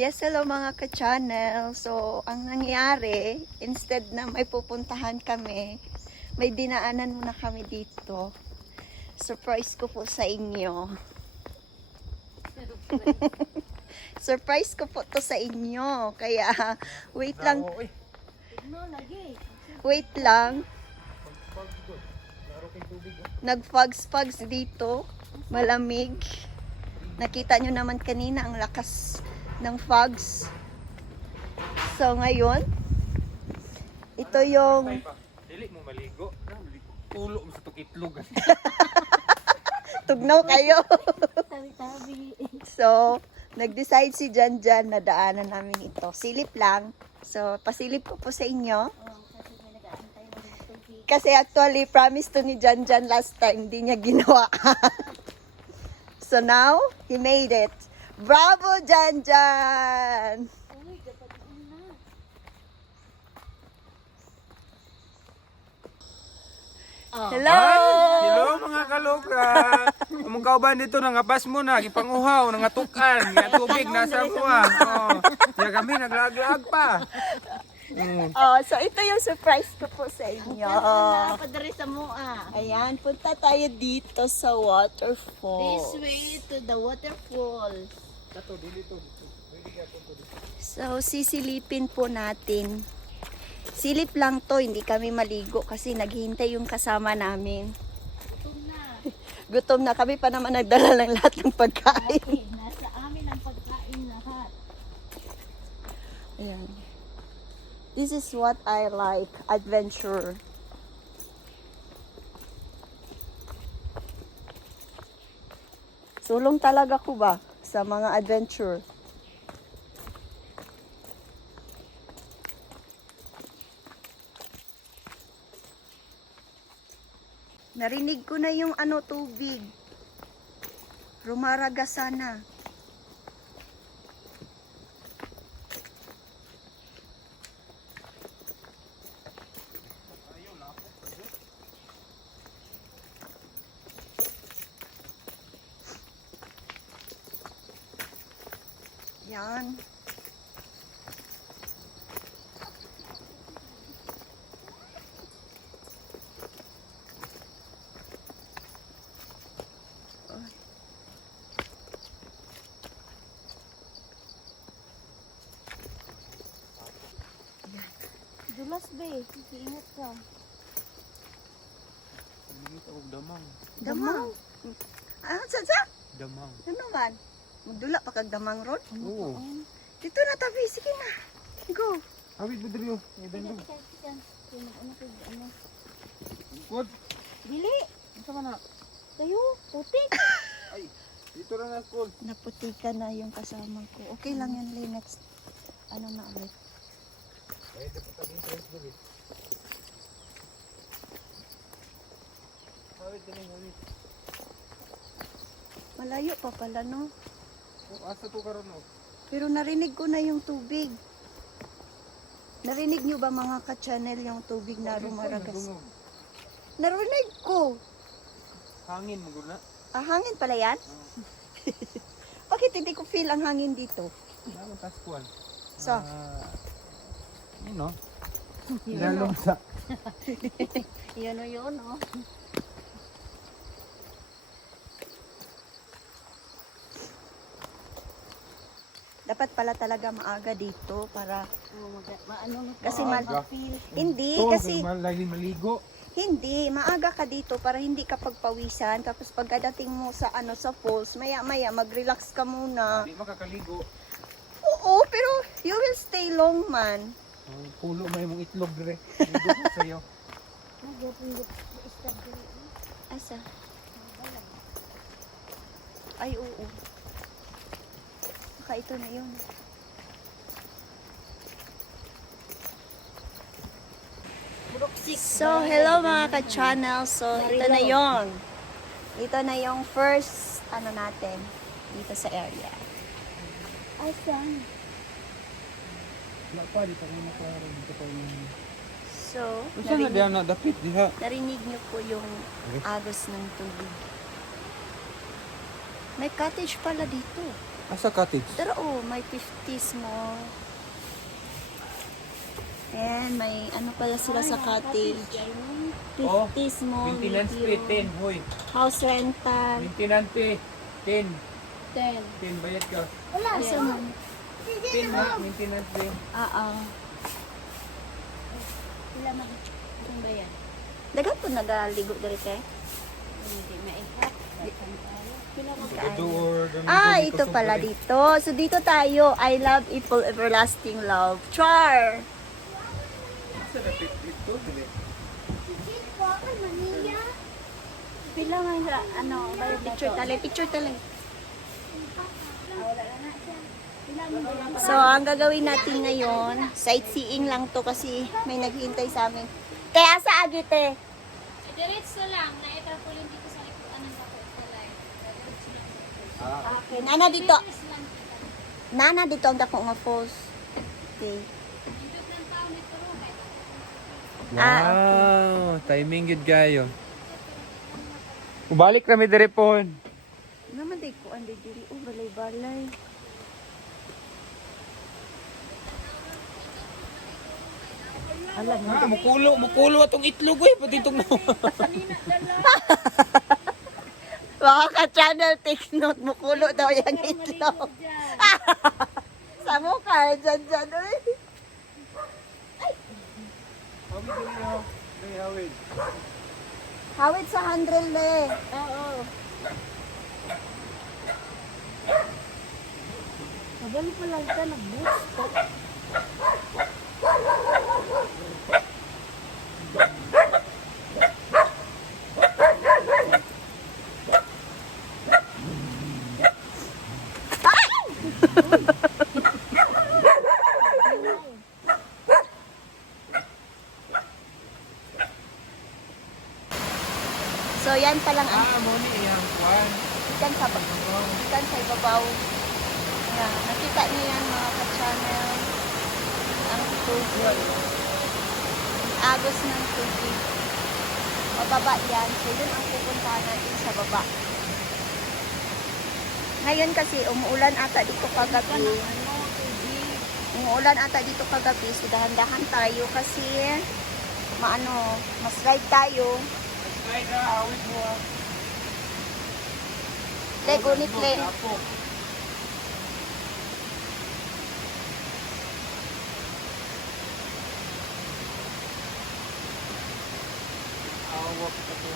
Yes, hello mga ka-channel. So, ang nangyari, instead na may pupuntahan kami, may dinaanan muna kami dito. Surprise ko po sa inyo. Surprise ko po to sa inyo. Kaya, wait lang. Wait lang. Nag-fogs dito. Malamig. Nakita nyo naman kanina ang lakas ng fogs. So ngayon, ito yung dili mo maligo. Tulo mo sa tukitlog. tugnaw kayo. So, nag-decide si Janjan na daanan namin ito. Silip lang. So, pasilip ko po sa inyo. Kasi actually, promise to ni Janjan last time, hindi niya ginawa. So now, he made it. Bravo, Janjan! Hello! Hello mga kaloka. Among kauban dito nangapas mo na gipanguhaw, nangatukan, nga tubig nasa kuha. Oh, ya kami naglag-lag pa. Oh, so ito yung surprise ko po sa inyo. Padari sa mua. Ayan, punta tayo dito sa waterfall. This way to the waterfall. So, sisilipin po natin. Silip lang to, hindi kami maligo kasi naghihintay yung kasama namin. Gutom na. Gutom na kami pa naman nagdala ng lahat ng pagkain. Okay, nasa amin ang pagkain lahat. Ayan. This is what I like, adventure. Sulong talaga ko ba sa mga adventure? Narinig ko na yung tubig. Rumaraga sana. Yan. Dulas be, ingat ka. Hindi tawag damang. Damang. Ah, sa? Damang. Ano man? Magdula pa kag damang ron? Oo. Dito na tabi, sige na. Go. Awit budrio. Ano to, ano? What? Dili. Unsa man na? Tayo, putik. Ay, dito ra na school. Naputikan na yung kasama ko. Okay lang yan, Lee. Next, na ulit. Ay, dapat taging friends gabi. Awit din awit. Malayo pa pala, no? Asa to karon no? Pero narinig ko na yung tubig. Narinig nyo ba mga ka-channel yung tubig na rumaragas? Narinig ko. Hangin mo guna. Ah, hangin pala yan? Bakit hindi ko feel ang hangin dito? Naman taskuan. So? Ano? Lalong sa. Yun o yun, oh. Dapat pala talaga maaga dito para Maano kasi Maaga. hindi To, kasi lagi maligo. hindi maaga ka dito para hindi ka pagpawisan tapos pagdating mo sa sa falls maya mag-relax ka muna. Hindi makakaligo. Oo, pero you will stay long man. Pulo may mong itlog dire. Ligo ko sa'yo. Asa? Ay, oo. Baka ito na yun. So, hello mga ka-channel. So, ito na yun. Ito na yung first, natin, dito sa area. Asan? Wala pa, di pa rin nakaroon. Dito pa yung... So, Saan na diyan na dapit diha? narinig niyo po yung agos ng tubig. May cottage pala dito. Asa cottage? Pero may 50s mo. Ayan, may ano pala sila sa cottage. 50s mo. Maintenance fee, 10. Hoy. House rental. Maintenance fee, 10. 10. 10, bayad ka. Wala Asa yan. man? 10 na, maintenance fee. Oo. Sila mag... Saan ba yan? Dagat po nagaligo dito eh. Hindi maikot. Saan tayo? Sila mag... Ito pala dito. So dito tayo. I love Epol, everlasting love. Char! Pila nga sa ano, Picture tali, picture tali. wala na siya. Pila mo ba yan? So, ang gagawin natin ngayon, sightseeing lang to kasi may naghihintay sa amin. Kaya sa agite. Diretso lang, na-tarpaulin dito sa likuan ng Waterfalls. Diretso lang. Okay, nana dito. Diretso lang kita. Nana dito ang dako nga falls. Okay. Indot ng tao nito ro. Wow, timing good kayo. Ubalik kami dire po. Naman day ko ande diri balay-balay. Mukulo atong itlog eh, pati itong Mga ka-channel, take note, mukulo daw yung itlog. Sa mukha, dyan. Uy. Hawid sa handle le. Oo. Magali pa lang ka, nag-boost. So yan pa lang ang mo ni iyang kwan. ikan sa ibabaw. Yan, nakita niyo yan mga ka-channel. Ang tubig. Agos ng tubig. Mababa yan. So yun ang pupuntahan natin sa baba. Ngayon kasi umuulan ata dito kagabi. Umuulan ata dito kagabi. So dahan-dahan tayo kasi mas ride tayo. Ay na, awit mo ah. Le, gunit le. Awak ka to.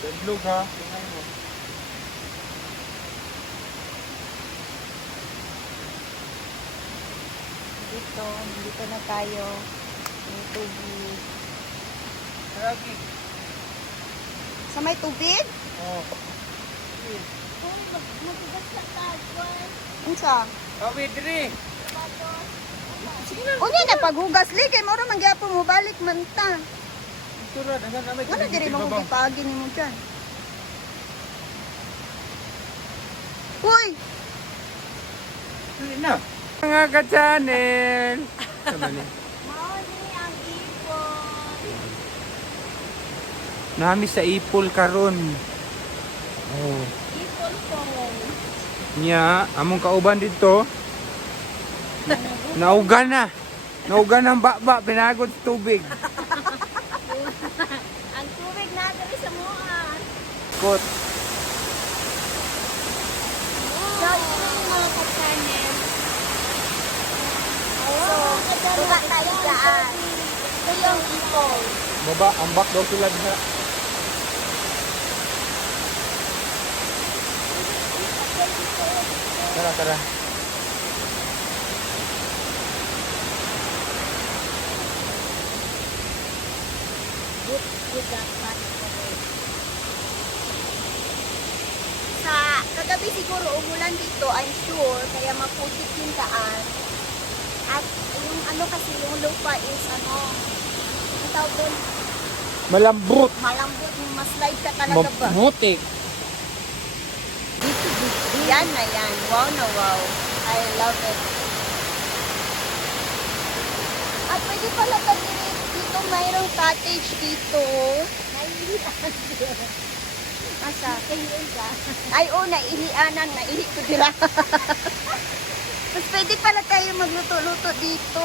Dadlog ha. Tingnan mo. Dito na tayo. May tubig. Lagi. Sa may tubig? Oh. Matigas sa tagwan. Unsa? Awit dire. Unya na paghugas li kay mao ra man gyapon mo balik man ta. Sura dagan kami. Ano diri mo kung ipagi nimo dyan? Uy! Na. Mga ka-channel. Sama ni. Mauli ang ipon. Nami sa Epol karon. Oh. Ipon ko. Nya, among kauban dito. Naugan na. Naugan ang baba, pinagod sa tubig. Ang tubig natin sa muan. Kot. So, ito na yung mga ka-channel. So, baba tayo daan. Ito yung Epol. Baba, ambak daw sila diha. Tara, tara. With that part. Sa kagabi siguro umulan dito, I'm sure, kaya maputik yung daan. At yung ano kasi, yung lupa is ang tawag doon, Malambot. malambot, yung maslide ka talaga ba? Mabutik. Yan na yan. Wow na wow. I love it. At pwede pala dito mayroong cottage dito. Asa? Kahiyon ka. Ay, naihianan, naihi ko dira. Mas pwede pala tayo magluto-luto dito.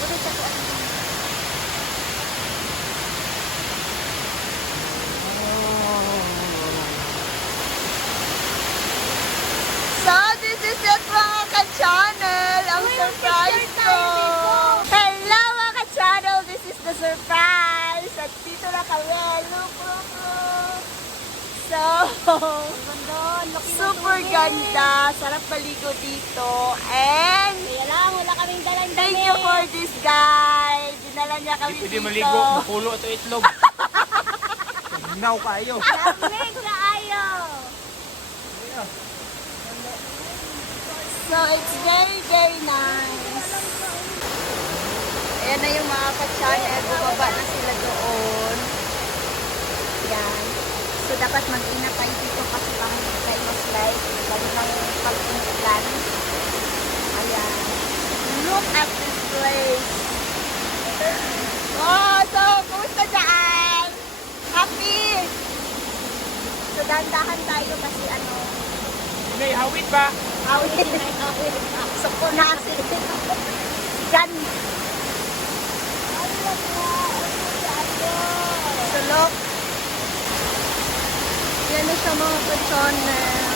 Pwede sa kuwan. So, this is it mga ka-channel. Ang surprise ko. Hello mga ka-channel. This is the surprise. At dito na kami. Look, look, look. So, super ganda. Sarap maligo dito. And, Kaya lang, wala kaming dalang thank you for this guy. Dinala niya kami Hindi pwede dito. maligo, mapulo ito itlog. Hinaw kayo. Lamig na ayo. So, it's very, very nice. Ayan na yung mga ka-channel. Bumaba na sila doon. Yan. So, dapat mag-ingat tayo dito kasi kami tayo mag-slide. Lalo ng pag-initlan. Ayan. Look at this place. Oh, so, kumusta dyan? Happy! So, dahan-dahan tayo kasi May hawit ba? awit. So, punasin. Gan. So, look. Yan na siya mga ka-channel.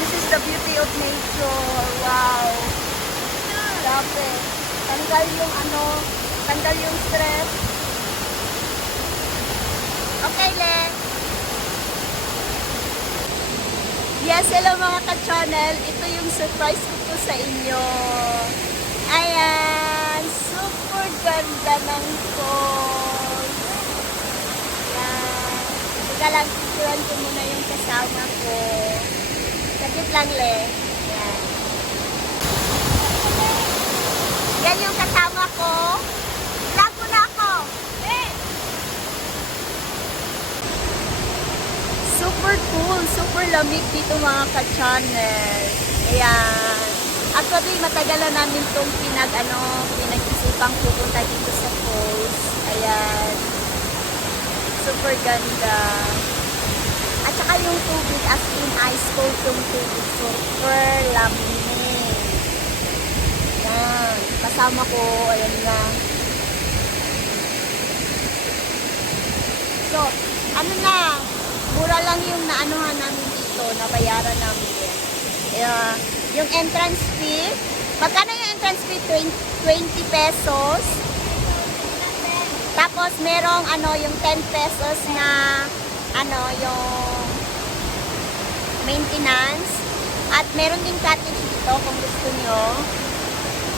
This is the beauty of nature. Wow. Grabe. Tanggal yung tanggal yung stress. Okay, Le. Yes, hello mga ka-channel. Ito yung surprise ko po sa inyo. Ayan. Super ganda ng falls. Ayan. Teka lang, picturean ko muna yung kasama ko. Saglit lang, Le. Ayan. Yan yung kasama ko. Vlog mo na ako. Super cool, super lamig dito mga ka-channel. Ayan. Actually, matagal na namin itong pinag-isipang pupunta dito sa falls. Ayan. Super ganda. At saka yung tubig, as in ice cold yung tubig. Super lamig. Ayan. Kasama ko, ayan na. So, mura lang yung naanuhan namin dito, nabayaran namin. Yung entrance fee, magkano yung entrance fee? 20 pesos. Tapos merong yung 10 pesos na yung maintenance. At meron ding cottage dito kung gusto nyo.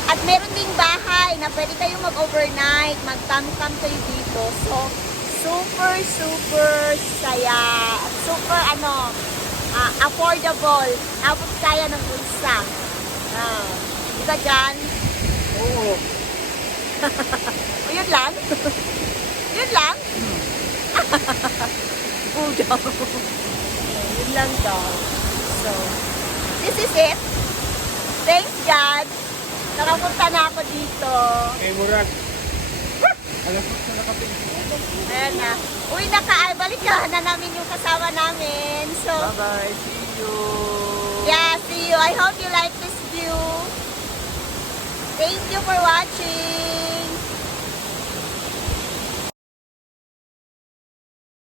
At meron ding bahay na pwede kayong mag-overnight, mag-camp kayo dito. So, super, super saya. Super, affordable. Abot kaya ng bulsa. Di ba dyan? Oo. O, yun lang? Yun lang? Buda. Yun lang daw. So, this is it. Thanks God. Nakapunta na ako dito. May murag. Alam mo sa nakapin. Ayan na. Uy, balik na namin yung kasama namin. So, Bye-bye. See you. yeah, see you. I hope you like this view. Thank you for watching.